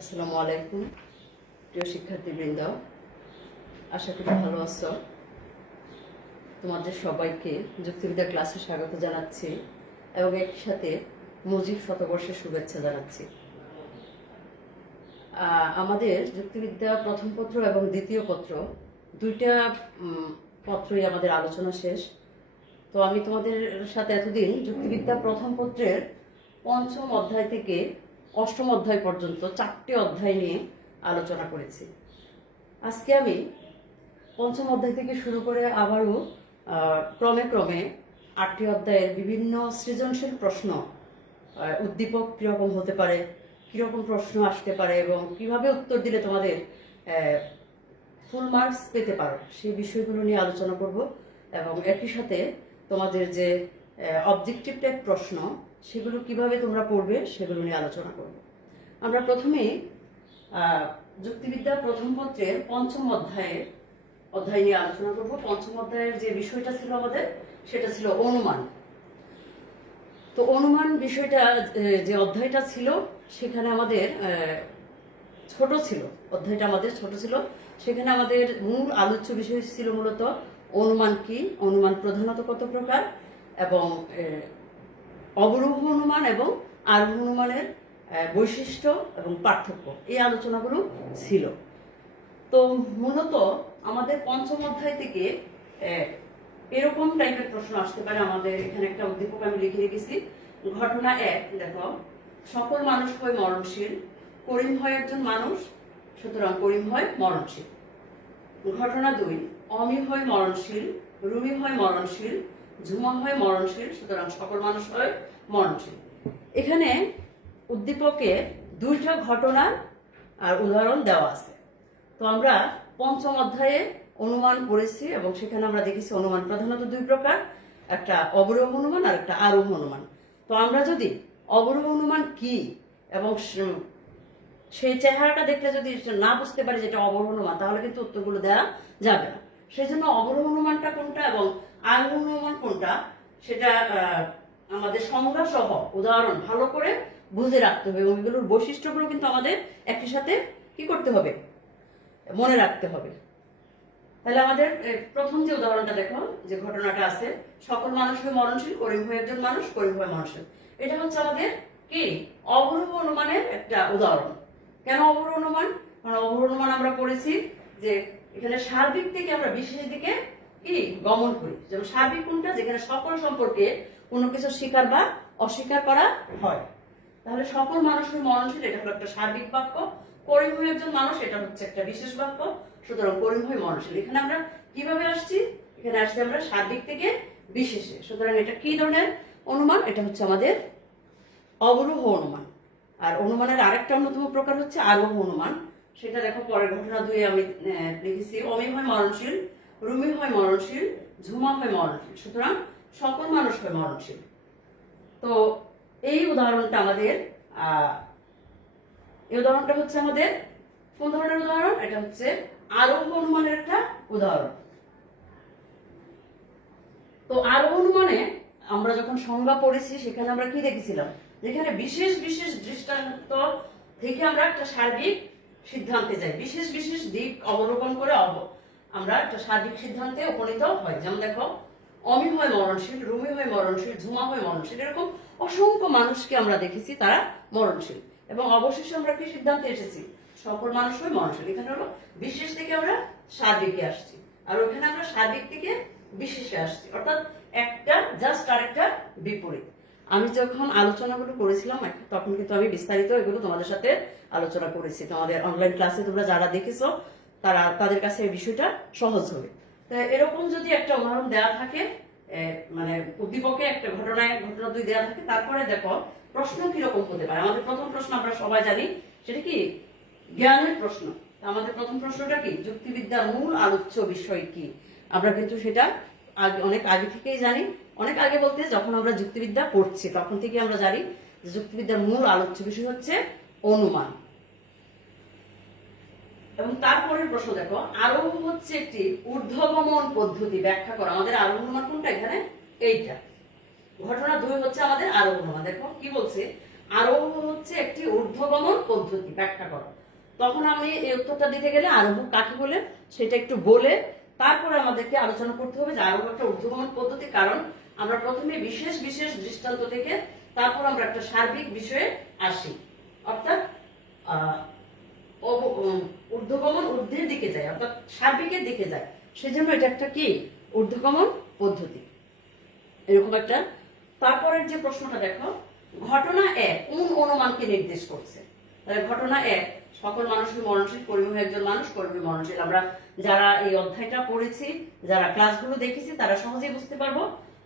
আসসালামু আলাইকুম, প্রিয় শিক্ষার্থীবৃন্দ। আশা করি ভালো আছো। তোমাদের সবাইকে যুক্তিবিদ্যা ক্লাসে স্বাগত জানাচ্ছি এবং একই সাথে মুজিব শতবর্ষের শুভেচ্ছা জানাচ্ছি। আমাদের যুক্তিবিদ্যা প্রথম পত্র এবং দ্বিতীয় পত্র, দুইটা পত্রই আমাদের আলোচনা শেষ। তো আমি তোমাদের সাথে এতদিন যুক্তিবিদ্যা প্রথম পত্রের পঞ্চম অধ্যায় থেকে অষ্টম অধ্যায় পর্যন্ত চারটি অধ্যায় নিয়ে আলোচনা করেছি। আজকে আমি পঞ্চম অধ্যায় থেকে শুরু করে আবারও ক্রমে ক্রমে আটটি অধ্যায়ের বিভিন্ন সৃজনশীল প্রশ্ন উদ্দীপক কীরকম হতে পারে, কীরকম প্রশ্ন আসতে পারে এবং কীভাবে উত্তর দিলে তোমাদের ফুল মার্কস পেতে পারো, সেই বিষয়গুলো নিয়ে আলোচনা করব এবং একই সাথে তোমাদের যে অবজেক্টিভ টাইপ প্রশ্ন। সেগুলো কীভাবে তোমরা পড়বে সেগুলো নিয়ে আলোচনা করব। আমরা প্রথমে যুক্তিবিদ্যা প্রথম পত্রের পঞ্চম অধ্যায়ের অধ্যায় নিয়ে আলোচনা করব। পঞ্চম অধ্যায়ের যে বিষয়টা ছিল আমাদের, সেটা ছিল অনুমান। তো অনুমান বিষয়টা যে অধ্যায়টা ছিল, সেখানে আমাদের ছোট ছিল। অধ্যায়টা আমাদের ছোট ছিল। সেখানে আমাদের মূল আলোচ্য বিষয় ছিল মূলত, অনুমান কি? অনুমান প্রধানত কত প্রকার? এবং আহ, অবরোহ অনুমান এবং আরোহ অনুমানের বৈশিষ্ট্য এবং পার্থক্য। এই আলোচনাগুলো ছিল। তো মূলত আমাদের পঞ্চম অধ্যায় থেকে এরকম টাইপের প্রশ্ন আসতে পারে। আমাদের এখানে একটা উদ্দীপক আমি লিখে রেখেছি। ঘটনা এক দেখো সকল মানুষ হয় মরণশীল করিম হয় একজন মানুষ সুতরাং করিম হয় মরণশীল। ঘটনা দুই অমি হয় মরণশীল রুমি হয় মরণশীল ঝুমা হয় মরণশীল, সুতরাং সকল মানুষ হয় মরণশীল। এখানে উদ্দীপকে দুইটা ঘটনা আর উদাহরণ দেওয়া আছে। তো আমরা পঞ্চম অধ্যায়ে অনুমান পড়েছি এবং সেখানে আমরা দেখেছি অনুমান প্রধানত দুই প্রকার, একটা অবরোহ অনুমান আর একটা আরোহ অনুমান। তো আমরা যদি অবরোহ অনুমান কি এবং সেই চেহারাটা দেখলে যদি না বুঝতে পারি যেটা অবরোহ অনুমান, তাহলে কিন্তু উত্তরগুলো দেওয়া যাবে না। সেই জন্য অবরোহ অনুমানটা কোনটা এবং অনুমান কোনটা? সেটা আমাদের সংজ্ঞা সহ উদাহরণ ভালো করে বুঝে রাখতে হবে। এবং এগুলোর বৈশিষ্ট্যগুলো কিন্তু আমাদের একই সাথে কি করতে হবে? মনে রাখতে হবে। তাহলে আমাদের প্রথম যে উদাহরণটা দেখো, যে ঘটনাটা আছে, সকল মানুষ হয়ে মরণশীল, করিম হয়ে একজন মানুষ, করিম হয়ে মরণশীল। এটা হচ্ছে আমাদের কি? অবরূপ অনুমানের একটা উদাহরণ। কেন অবরূপ অনুমান? কারণ অবরূপ অনুমান আমরা পড়েছি যে এখানে সার্বিক থেকে আমরা বিশেষ দিকে কি গমন করি। যেমন সার্বিক কোনটা, যেখানে সকল সম্পর্কে কোনো কিছু স্বীকার বা অস্বীকার করা হয়। তাহলে সকল মানুষের মরণশীল, এটা হলো একটা সার্বিক বাক্য। করিম একজন মানুষ, এটা হচ্ছে একটা বিশেষ বাক্য। সুতরাং করিম মরণশীল। এখানে আমরা কীভাবে আসছি? এখানে আসছি আমরা সার্বিক থেকে বিশেষে। সুতরাং এটা কি ধরনের অনুমান? এটা হচ্ছে আমাদের অবরোহ অনুমান। আর অনুমানের আরেকটা অন্যতম প্রকার হচ্ছে আরোহ অনুমান। সেটা দেখো পরের ঘটনা দুই আমি লিখেছি। অমি হয় মরণশীল রুমি হয় মরণশীল, ঝুমা হয় মরণশীল। সুতরাং সকল মানুষ হয় মরণশীল। তো এই উদাহরণটা আমাদের এই উদাহরণটা হচ্ছে আমাদের কোন ধরনের উদাহরণ? এটা হচ্ছে আরোহ অনুমানের একটা উদাহরণ। তো আরোহ অনুমানে আমরা যখন সংজ্ঞা পড়েছি, সেখানে আমরা কি দেখেছিলাম? যেখানে বিশেষ বিশেষ দৃষ্টান্ত থেকে আমরা একটা সার্বিক সিদ্ধান্তে যাই। বিশেষ বিশেষ দিক অবলোকন করে আমরা একটা সার্বিক সিদ্ধান্তে উপনীত হয় যেমন দেখো অমি হয় মরণশীল রুমি হয় মরণশীল ঝুমা হয় মরণশীল, এরকম অসংখ্য মানুষকে আমরা দেখেছি তারা মরণশীল। এবং অবশেষে আমরা কি সিদ্ধান্তে এসেছি? সকল মানুষ হয় মরণশীল। এখানে হলো বিশেষ থেকে আমরা সার্বিকে আসছি। আর ওখানে আমরা সার্বিক থেকে বিশেষে আসছি। অর্থাৎ একটা জাস্ট আরেকটা বিপরীত। আমি যখন আলোচনাগুলো করেছিলাম তখন কিন্তু আমি বিস্তারিত এগুলো তোমাদের সাথে আলোচনা করেছি। তোমাদের অনলাইন ক্লাসে তোমরা যারা দেখেছ তারা তাদের কাছে এই বিষয়টা সহজ হবে। এরকম যদি একটা উদাহরণ দেওয়া থাকে মানে উদ্দীপকে একটা ঘটনায়, ঘটনা দুই দেওয়া থাকে, তারপরে দেখো প্রশ্ন কীরকম হতে পারে? আমাদের প্রথম প্রশ্ন আমরা সবাই জানি, সেটা কি? জ্ঞানের প্রশ্ন। আমাদের প্রথম প্রশ্নটা কি? যুক্তিবিদ্যার মূল আলোচ্য বিষয় কি? আমরা কিন্তু সেটা আগে, অনেক আগে থেকেই জানি। অনেক আগে বলতে যখন আমরা যুক্তিবিদ্যা পড়ছি, তখন থেকে আমরা জানি যুক্তিবিদ্যার মূল আলোচ্য বিষয় হচ্ছে অনুমান। এবং তারপরের প্রশ্ন দেখো আরোহ হচ্ছে একটি ঊর্ধ্বগমন পদ্ধতি ব্যাখ্যা করা। আমাদের আরোহ কোনটা এখানে? এইটা। ঘটনা দুই হচ্ছে আমাদের আরোহ দেখো, কি বলছে? আরোহ হচ্ছে একটি ঊর্ধ্বগমন পদ্ধতি ব্যাখ্যা করো। তখন আমি এই উত্তরটা দিতে গেলে আরোহ কাকে বলে? সেটা একটু বলে তারপরে আমাদেরকে আলোচনা করতে হবে যে আরোহ একটা ঊর্ধ্বগমন পদ্ধতি, কারণ আমরা প্রথমে বিশেষ বিশেষ দৃষ্টান্ত থেকে তারপর আমরা একটা সার্বিক বিষয়ে আসি। অর্থাৎ ঊর্ধ্বগমন ঊর্ধ্বের দিকে যায়, অর্থাৎ সার্বিকের দিকে যায়। সেজন্য এটা একটা কি? ঊর্ধ্বগমন পদ্ধতি। এরকম একটা। তারপরের যে প্রশ্নটা দেখো, ঘটনা এক, কোন অনুমানকে নির্দেশ করছে? তাহলে ঘটনা এক, সকল মানুষের মরণশীল কর্মী একজন মানুষ কর্মী মরণশীল। আমরা যারা এই অধ্যায়টা পড়েছি, যারা ক্লাসগুলো দেখেছি, তারা সহজেই বুঝতে পারব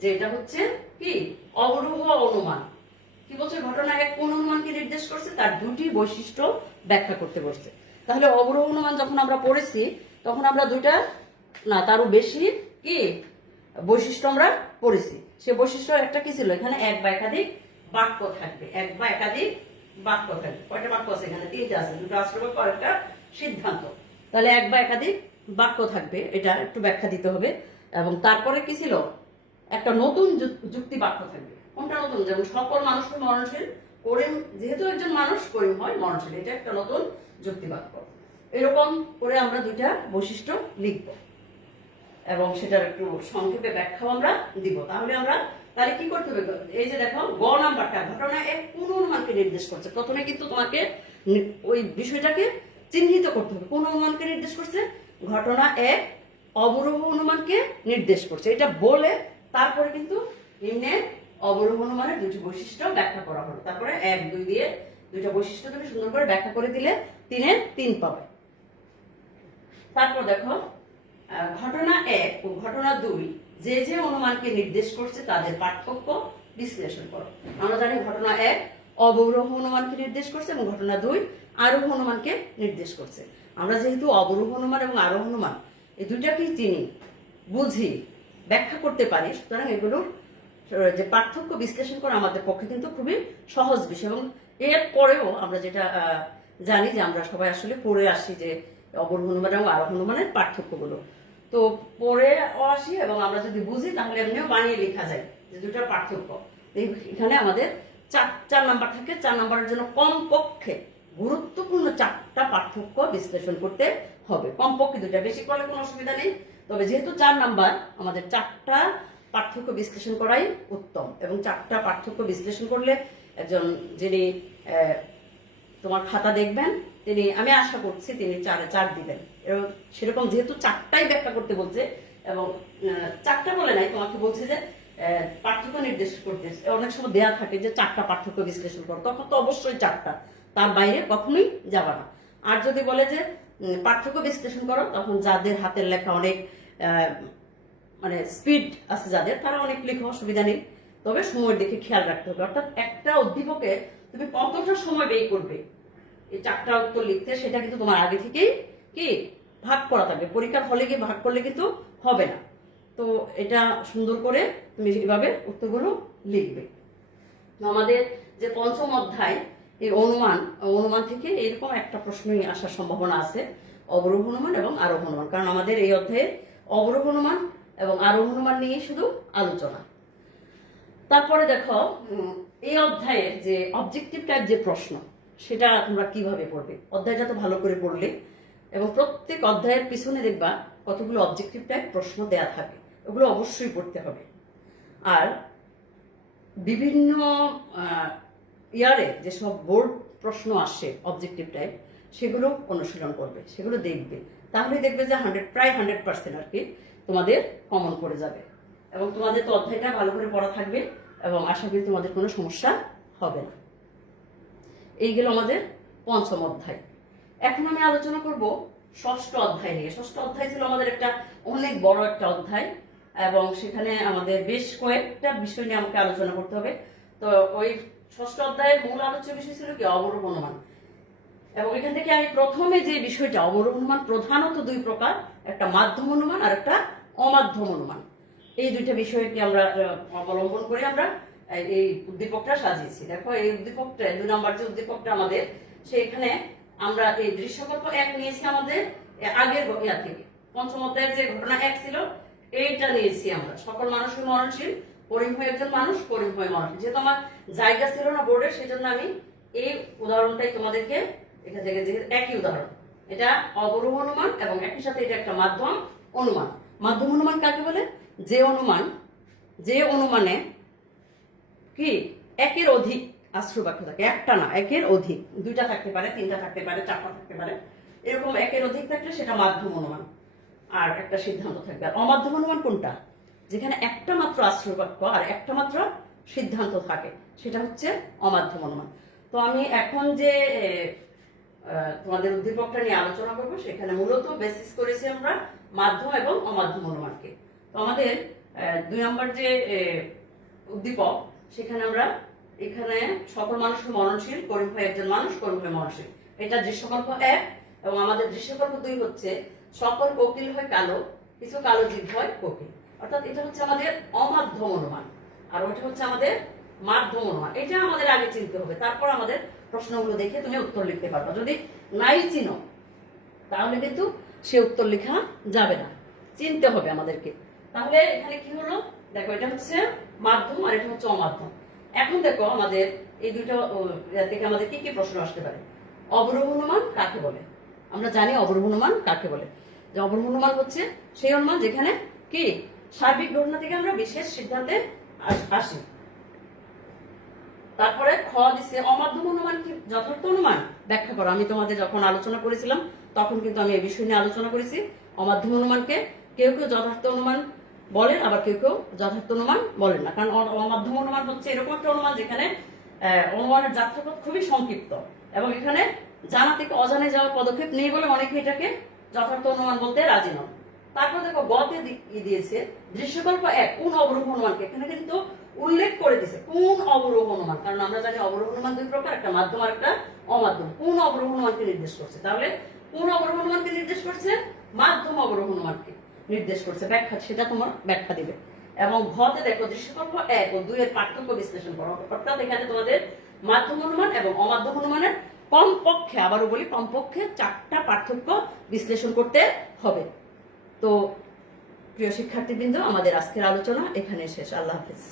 যে এটা হচ্ছে কি? অবরোহ অনুমান। কি বলছে? ঘটনা এক, কোন অনুমানকে নির্দেশ করছে? তার দুটি বৈশিষ্ট্য ব্যাখ্যা করতে বসছে। তাহলে অবরোহ অনুমান যখন আমরা পড়েছি, তখন আমরা দুইটা, না, তারও বেশি কি, বৈশিষ্ট্য আমরা পড়েছি। সে বৈশিষ্ট্য একটা কি ছিল? এখানে এক বা একাধিক বাক্য থাকবে। এক বা একাধিক বাক্য থাকবে। কয়টা বাক্য আছে এখানে? তিনটা আছে। দুটো আশ্রম কয়েকটা সিদ্ধান্ত। তাহলে এক বা একাধিক বাক্য থাকবে। এটা একটু ব্যাখ্যা দিতে হবে। এবং তারপরে কি ছিল? একটা নতুন যুক্তি বাক্য থাকবে। কোনটা নতুন? যেমন সকল মানুষকে মরণশীল করিম যেহেতু একজন মানুষ করিম হয় মরণশীল। এটা একটা নতুন যুক্তি বাক্য এরকম করে আমরা দুইটা বৈশিষ্ট্য লিখব। এবং সেটার একটু সংক্ষেপে ব্যাখ্যাও আমরা দিব। তাহলে আমরা তাহলে কি করতে হবে? এই যে দেখো, গ নাম্বারটা, ঘটনা এক কোন অনুমানকে নির্দেশ করছে। প্রথমে কিন্তু তোমাকে ওই বিষয়টাকে চিহ্নিত করতে হবে। কোন অনুমানকে নির্দেশ করছে? ঘটনা এক অবরোহ অনুমানকে নির্দেশ করছে। এটা বলে তারপরে কিন্তু নিম্নে অবরোহ অনুমানের দুটি বৈশিষ্ট্য ব্যাখ্যা করা হলো। তারপরে এক, দুই দিয়ে দুইটা বৈশিষ্ট্য তুমি সুন্দর করে ব্যাখ্যা করে দিলে তিনে তিন পাবে। তারপর দেখো ঘটনা এক ও ঘটনা দুই, যে যে অনুমানকে নির্দেশ করছে তাদের পার্থক্য বিশ্লেষণ করো। আমরা জানি ঘটনা এক, অবরোহ অনুমানকে নির্দেশ করছে এবং ঘটনা দুই, আরোহ অনুমানকে নির্দেশ করছে। আমরা যেহেতু অবরোহ অনুমান এবং আরোহ অনুমান, এই দুইটাকেই চিনি, বুঝি, ব্যাখ্যা করতে পারি, সুতরাং এগুলোর যে পার্থক্য বিশ্লেষণ করা আমাদের পক্ষে কিন্তু খুবই সহজ বিষয় এবং এর পরেও আমরা যেটা জানি যে আমরা সবাই আসলে পড়ে আসি যে অবরোহ হনুমান এবং আরোহ অনুমানের পার্থক্যগুলো। তো পড়ে আসি এবং আমরা যদি বুঝি, তাহলে এমনিও বানিয়ে লেখা যায় যে দুটার পার্থক্য। এখানে আমাদের চার চার নাম্বার থাকে। চার নাম্বারের জন্য কমপক্ষে গুরুত্বপূর্ণ চারটা পার্থক্য বিশ্লেষণ করতে হবে। কমপক্ষে দুটা বেশি করলে কোনো অসুবিধা নেই। তবে যেহেতু চার নাম্বার, আমাদের চারটা পার্থক্য বিশ্লেষণ করাই উত্তম এবং চারটা পার্থক্য বিশ্লেষণ করলে একজন যিনি তোমার খাতা দেখবেন, তিনি, আমি আশা করছি তিনি চারে চার দিবেন। এবং সেরকম যেহেতু চারটাই ব্যাখ্যা করতে বলছে এবং চারটা বলে নাই, তোমাকে বলছে যে পার্থক্য নির্দেশ করতে। অনেক সময় দেয়া থাকে যে চারটা পার্থক্য বিশ্লেষণ করো, তখন তো অবশ্যই চারটা। তার বাইরে কখনোই যাবা না। আর যদি বলে যে পার্থক্য বিশ্লেষণ করো, তখন যাদের হাতের লেখা অনেক মানে স্পিড আছে যাদের, তারা অনেক লেখা অসুবিধা নেই। তবে সময় দেখে খেয়াল রাখতে হবে। অর্থাৎ একটা অধ্যাপকে তুমি কতটা সময় ব্যয় করবে? এই চারটা উত্তর লিখতে সেটা কিন্তু তোমার আগে থেকেই কি ভাগ করা থাকবে। পরীক্ষার হলে গিয়ে ভাগ করলে কিন্তু হবে না। তো এটা সুন্দর করে তুমি এভাবে উত্তরগুলো লিখবে। আমাদের যে পঞ্চম অধ্যায় এই অনুমান অনুমান থেকে এরকম একটা প্রশ্নই আসার সম্ভাবনা আছে। অবরোহ অনুমান এবং আরোহ অনুমান। কারণ আমাদের এই অধ্যায়ে অবরোহ অনুমান এবং আরোহ অনুমান নিয়ে শুধু আলোচনা। তারপরে দেখো এই অধ্যায়ের যে অবজেক্টিভ টাইপ যে প্রশ্ন, সেটা তোমরা কীভাবে পড়বে? অধ্যায়টা তো ভালো করে পড়লে। এবং প্রত্যেক অধ্যায়ের পিছনে দেখবা কতগুলো অবজেক্টিভ টাইপ প্রশ্ন দেয়া থাকে। ওগুলো অবশ্যই পড়তে হবে। আর বিভিন্ন ইয়ারে যেসব বোর্ড প্রশ্ন আসে অবজেক্টিভ টাইপ সেগুলো অনুশীলন করবে, সেগুলো দেখবে। তাহলে দেখবে যে হান্ড্রেড, প্রায় হান্ড্রেড পার্সেন্ট আর কি তোমাদের কমন করে যাবে। এবং তোমাদের তো অধ্যায়টা ভালো করে পড়া থাকবে এবং আশা করি তোমাদের কোনো সমস্যা হবে না। এই গেল আমাদের পঞ্চম অধ্যায়। এখন আমি আলোচনা করব ষষ্ঠ অধ্যায় নিয়ে। ষষ্ঠ অধ্যায় ছিল আমাদের একটা অনেক বড় একটা অধ্যায় এবং সেখানে আমাদের বেশ কয়েকটা বিষয় নিয়ে আমাকে আলোচনা করতে হবে। তো ওই ষষ্ঠ অধ্যায়ের মূল আলোচ্য বিষয় ছিল কি? অবরোহ অনুমান। এবং এখান থেকে আমি প্রথমে যে বিষয়টা অবরোহ অনুমান, প্রধানত দুই প্রকার, একটা মাধ্যম অনুমান আর একটা অমাধ্যম অনুমান। এই দুইটা বিষয়কে আমরা অবলম্বন করে আমরা এই উদ্দীপকটা সাজিয়েছি। দেখো, এই উদ্দীপকটা দুই নম্বর যে উদ্দীপকটা আমাদের সেখানে আমরা এই দৃশ্যকল্প এক নিয়েছি আমাদের আগের ইয়া থেকে। পঞ্চম অধ্যায়ের যে ঘটনা এক ছিল, এইটা নিয়েছি আমরা। সকল মানুষের মরণশীল করিম একজন মানুষ করিম হয়ে মানুষ যেহেতু আমার জায়গা ছিল না বোর্ডে সেই জন্য আমি এই উদাহরণটাই তোমাদেরকে এখান থেকে যে একই উদাহরণ। এটা অবরোহ অনুমান এবং একই সাথে এটা একটা মাধ্যম অনুমান। মাধ্যম অনুমান কাকে বলে? যে অনুমান, যে অনুমানে কি? একের অধিক আশ্রয় বাক্য থাকে। একটা না, একের অধিক। দুইটা থাকতে পারে, তিনটা থাকতে পারে, চারটা থাকতে পারে। এরকম একের অধিক থাকলে সেটা মাধ্যম অনুমান। আর একটা সিদ্ধান্ত থাকবে। আর অমাধ্যম অনুমান কোনটা? যেখানে একটা মাত্র আশ্রয় বাক্য আর একটা মাত্র সিদ্ধান্ত থাকে। সেটা হচ্ছে অমাধ্যম অনুমান। তো আমি এখন যে তোমাদের উদ্দীপকটা নিয়ে আলোচনা করব। সেখানে মূলত বেসিস করেছি আমরা মাধ্যম এবং অমাধ্যম অনুমানকে। তো আমাদের দুই নম্বর যে উদ্দীপক, সেখানে আমরা এখানে সকল মানুষকে মননশীল করিম হয় একজন মানুষ করিম হয় মননশীল এটা দৃশ্যকল্প এক এবং আমাদের দৃশ্যকল্প দুই হচ্ছে সকল কোকিল হয় কালো, কিছু কালো জীব হয় কোকিল। অর্থাৎ এটা হচ্ছে আমাদের অমাধ্যম অনুমান। আর ওটা হচ্ছে আমাদের মাধ্যম অনুমান এটা আমাদের আগে চিনতে হবে। তারপর আমাদের প্রশ্নগুলো দেখে তুমি উত্তর লিখতে পারবে। যদি নাই চিনো, তাহলে কিন্তু সে উত্তর লেখা যাবে না। চিনতে হবে আমাদেরকে। তাহলে এখানে কি হলো? দেখো, এটা হচ্ছে মাধ্যম আর এটা হচ্ছে অমাধ্যম। এখন দেখো আমাদের এই দুটো থেকে আমাদের কি কি প্রশ্ন আসতে পারে? অবরোহ অনুমান কাকে বলে? আমরা জানি অবরোহ অনুমান কাকে বলে। যে অবরোহ অনুমান হচ্ছে সেই অনুমান যেখানে কি সার্বিক ঘটনা থেকে আমরা বিশেষ সিদ্ধান্তে আসি। তারপরে খ দিছে, অমাধ্যম অনুমান কি? যথার্থ অনুমান? ব্যাখ্যা করো। আমি তোমাদের যখন আলোচনা করেছিলাম, তখন কিন্তু আমি এই বিষয় নিয়ে আলোচনা করেছি। অমাধ্যম অনুমানকে কেউ কেউ যথার্থ অনুমান বলেন, আবার কেউ কেউ যথার্থ অনুমান বলেন না। কারণ অমাধ্যম অনুমান হচ্ছে এরকম একটা অনুমান যেখানে অনুমানের যাত্রাপথ খুবই সংক্ষিপ্ত এবং এখানে জানা থেকে অজানে যাওয়ার পদক্ষেপ নেই বলে অনেকে এটাকে যথার্থ অনুমান বলতে রাজি নন। তারপর দেখো গতে দিয়েছে, দৃশ্যকল্প এক, কোন অবরোহ অনুমানকে? এখানে কিন্তু উল্লেখ করে দিয়েছে, কোন অবরোহ অনুমান? কারণ আমরা জানি অবরোহ অনুমান দুই প্রকার, একটা মাধ্যম আর একটা অমাধ্যম। কোন অবরোহ অনুমানকে নির্দেশ করছে? তাহলে কোন অবরোহ অনুমানকে নির্দেশ করছে? মাধ্যম অবরোহ অনুমানকে নির্দেশ করছে। ব্যাখ্যা, সেটা তোমার ব্যাখ্যা দিবে। এবং ঘতে দেখো, দৃশ্যকল্প এক ও দুই এর পার্থক্য বিশ্লেষণ করো। অর্থাৎ এখানে তোমাদের মাধ্যম অনুমান এবং অমাধ্যম অনুমানের কমপক্ষে, আবারও বলি, কমপক্ষে চারটা পার্থক্য বিশ্লেষণ করতে হবে। তো প্রিয় শিক্ষার্থীবৃন্দ আমাদের আজকের আলোচনা এখানে শেষ। আল্লাহ হাফিজ।